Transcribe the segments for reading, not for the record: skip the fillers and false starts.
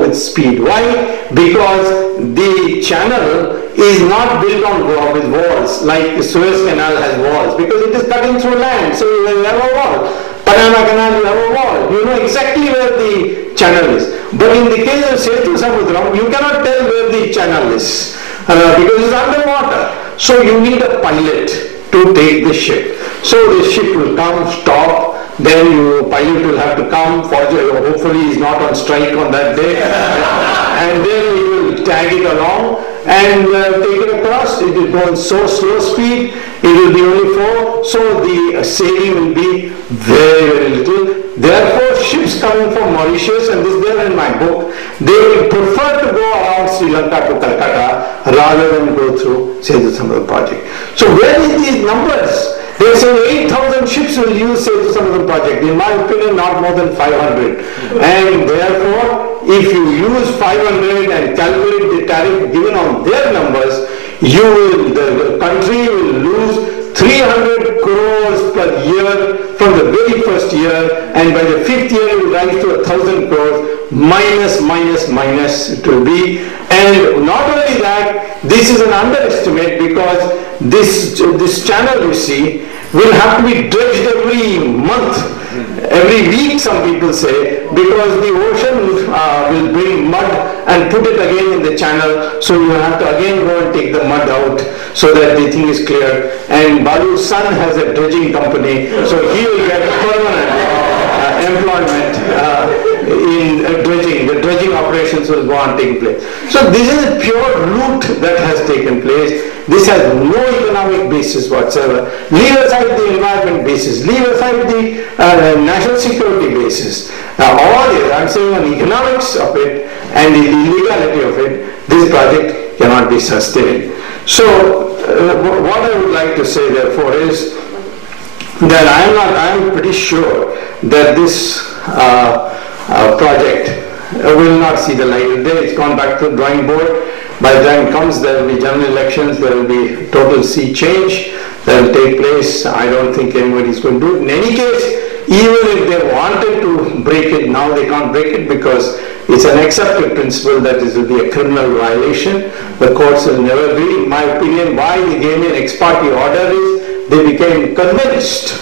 with speed. Why? Because the channel is not built on with walls like the Suez Canal has walls, because it is cutting through land, so you will have a wall. Panama Canal will have a wall. You know exactly where the channel is. But in the case of Setu Samudram, you cannot tell where the channel is because it's underwater. So you need a pilot to take the ship. So the ship will come, stop, then your pilot will have to come, hopefully he's not on strike on that day, and then he will tag it along and take it across. It will go in so slow speed, it will be only 4, so the sailing will be very, very little. Therefore, ships coming from Mauritius, and this is there in my book, they will prefer to go around Sri Lanka to Calcutta rather than go through Setu Samudram project. So where is these numbers? They say 8,000 ships will use Setu Samudram project. In my opinion, not more than 500. And therefore, if you use 500 and calculate the tariff given on their numbers, the country will lose 300 crores per year from the very first year, and by the 5th year it will rise to 1,000 crores, minus it will be. And not only that, this is an underestimate, because this channel, you see, will have to be dredged every month, every week, some people say, because the ocean will bring mud and put it again in the channel, so you have to again go and take the mud out so that the thing is clear. And Balu's son has a dredging company, so he will get permanent employment in dredging. The dredging operations will go on taking place. So this is a pure loot that has taken place. This has no economic basis whatsoever. Leave aside the environment basis, leave aside the national security basis. All this, I'm saying on economics of it and the illegality of it, this project cannot be sustained. So what I would like to say therefore is that I am pretty sure that this project will not see the light of day. It's gone back to the drawing board. By the time it comes, there will be general elections, there will be total sea change that will take place. I don't think anybody is going to do it. In any case, even if they wanted to break it, now they can't break it, because it's an accepted principle that this will be a criminal violation. The courts will never be. In my opinion, why they gave me an ex parte order is they became convinced.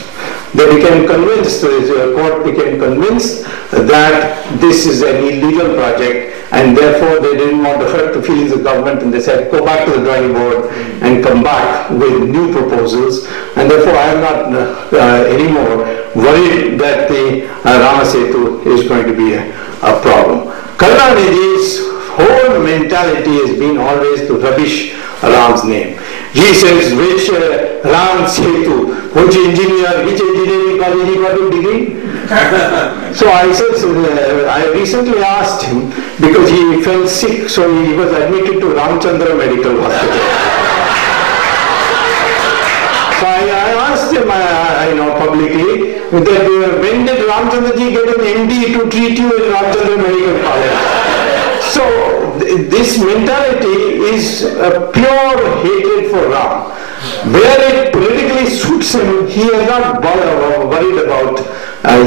The court became convinced that this is an illegal project, and therefore they didn't want to hurt the feelings of government, and they said, go back to the drawing board and come back with new proposals. And therefore I am not anymore worried that the Rama Setu is going to be a problem. Karunanidhi's whole mentality has been always to rubbish Ram's name. He says, which Ram Setu, which engineering college he got a degree? So I said, I recently asked him, because he fell sick, so he was admitted to Ramchandra Medical Hospital. So I asked him, publicly, that when did Ramchandraji get an MD to treat you in Ramchandra Medical College? So this mentality is a pure hatred for Ram. Where it politically suits him, he is not worried about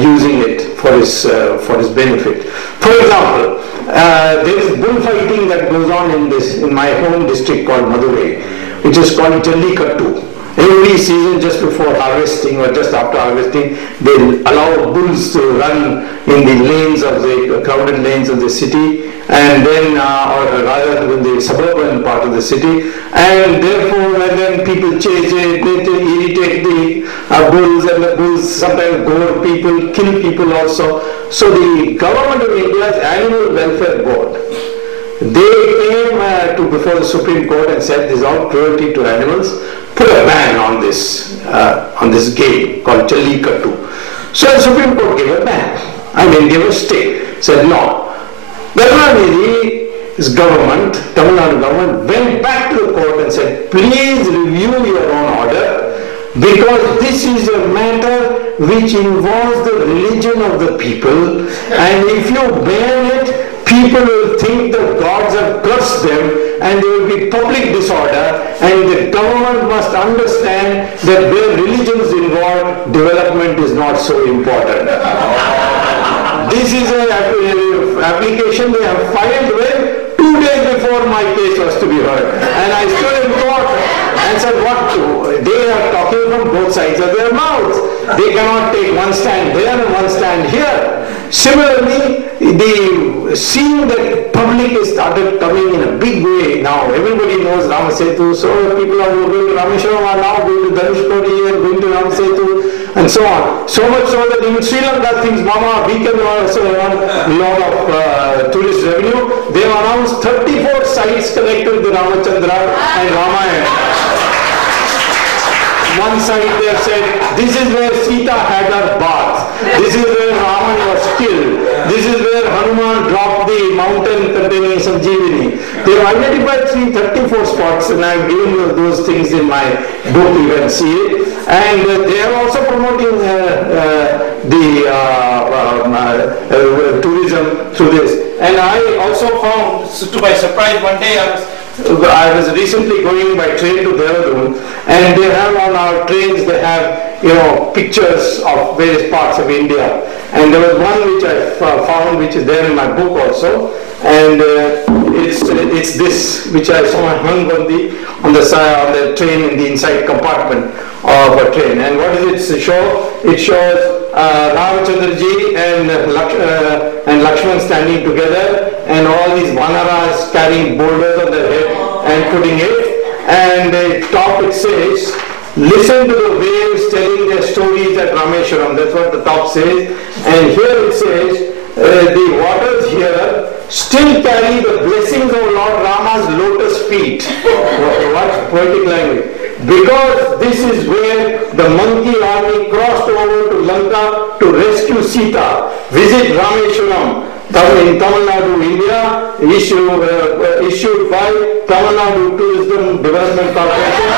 using it for his benefit. For example, there is bullfighting that goes on in my home district called Madurai, which is called Jallikattu. Every season, just before harvesting or just after harvesting, they allow bulls to run in the lanes of the crowded lanes of the city, and then, or rather in the suburban part of the city, and therefore when people chase it, they irritate the bulls, and the bulls sometimes gore people, kill people also. So the government of India's Animal Welfare Board, they came to before the Supreme Court and said this is all cruelty to animals. Put a ban on this game called Jallikattu. So the Supreme Court gave a ban. Gave a stay. Said no. Karunanidhi's government, Tamil Nadu government, went back to the court and said, please review your own order, because this is a matter which involves the religion of the people, and if you ban it, people will think the gods have cursed them, and there will be public disorder, and the government must understand that where religion is involved, development is not so important. This is application they have filed with 2 days before my case was to be heard. And I stood in court and said, what to? They are talking from both sides of their mouths. They cannot take one stand there and one stand here. Similarly, seeing that public has started coming in a big way now. Everybody knows Rama Setu, so people are going to Rameshwaram are now going to Dhanushkodi and going to Rama Setu and so on. So much so that even Sri Lanka thinks, Mama, we can also earn a lot of tourist revenue. They have announced 34 sites connected to Ramachandra and Ramayana. One side they have said, this is where Sita had her bath. This is where Raman was killed. This is where Hanuman dropped the mountain containing Sanjeevani. They have identified 34 spots, and I have given you those things in my book, you can see it. And they are also promoting tourism through this. And I also found, to my surprise, one day I was recently going by train to Dehradun, and they have on our trains, they have, pictures of various parts of India. And there was one which I found, which is there in my book also, and it's this, which I saw hung on the side on the train in the inside compartment of a train. And what does it show? It shows Ramachandraji and Lakshman standing together, and all these vanaras carrying boulders on their head and putting it. And the top it says, listen to the waves telling their stories at Rameshwaram. That's what the top says. And here it says, the waters here still carry the blessings of Lord Rama's lotus feet. What poetic language. Because this is where the monkey army crossed over to Lanka to rescue Sita. Visit Rameshwaram in Tamil Nadu, India, issued by Tamil Nadu Tourism Development Corporation.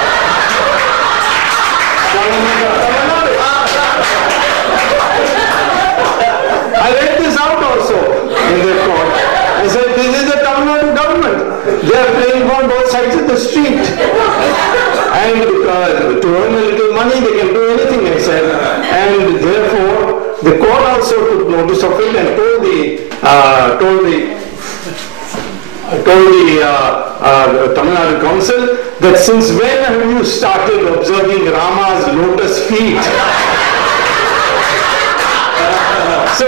I read this out also in the court. I said, this is the Tamil Nadu government. They are playing on both sides of the street. And to earn a little money, they can do anything, I said. And therefore, the court also took notice of it and told the Tamil Nadu Council that since when have you started observing Rama's lotus feet? So,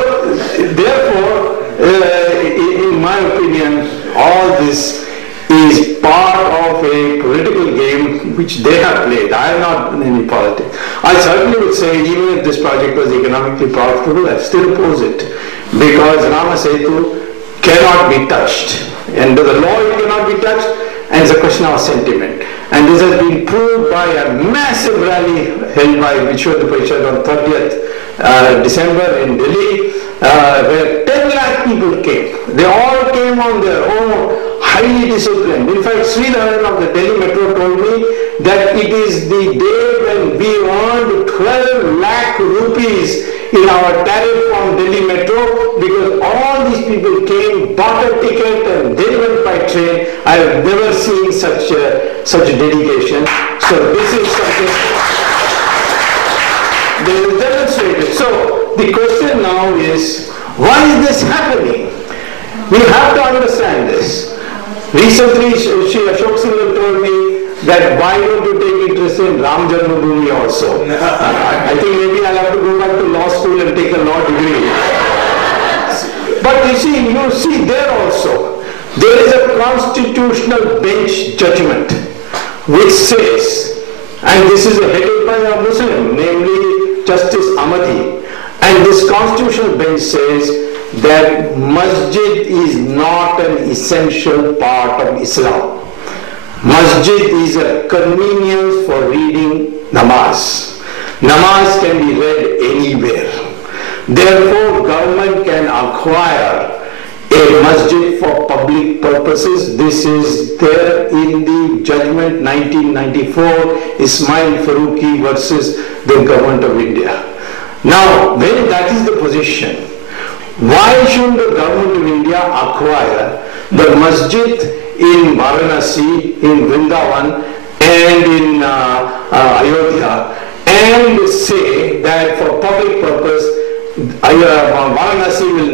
therefore, in my opinion, all this is part of a political game which they have played. I am not in any politics. I certainly would say, even if this project was economically profitable, I still oppose it, because Rama Setu cannot be touched. And by the law it cannot be touched, and it's a question of sentiment. And this has been proved by a massive rally held by Vishwa Parishad on 30th December in Delhi, where 10 lakh people came. They all came on their own, highly disciplined. In fact, Sridharan of the Delhi Metro told me that it is the day when we earned 12 lakh rupees in our tariff from Delhi Metro, because all these people came, bought a ticket, and they went by train. I have never seen such dedication. So this is something they will demonstrate. So the question now is, why is this happening? We have to understand this. Recently, Ashok Singh told me that why don't you take interest in Ram Janmabhoomi also? I think maybe I'll have to go back to law school and take a law degree. But you see there also, there is a constitutional bench judgment which says, and this is headed by a Muslim, namely Justice Ahmadi, and this constitutional bench says that masjid is not an essential part of Islam. Masjid is a convenience for reading namaz. Namaz can be read anywhere. Therefore, government can acquire a masjid for public purposes. This is there in the judgment 1994, Ismail Faruqi versus the government of India. Now, when that is the position, why shouldn't the government of India acquire the masjid in Varanasi, in Vrindavan, and in Ayodhya, and say that for public purpose, Varanasi will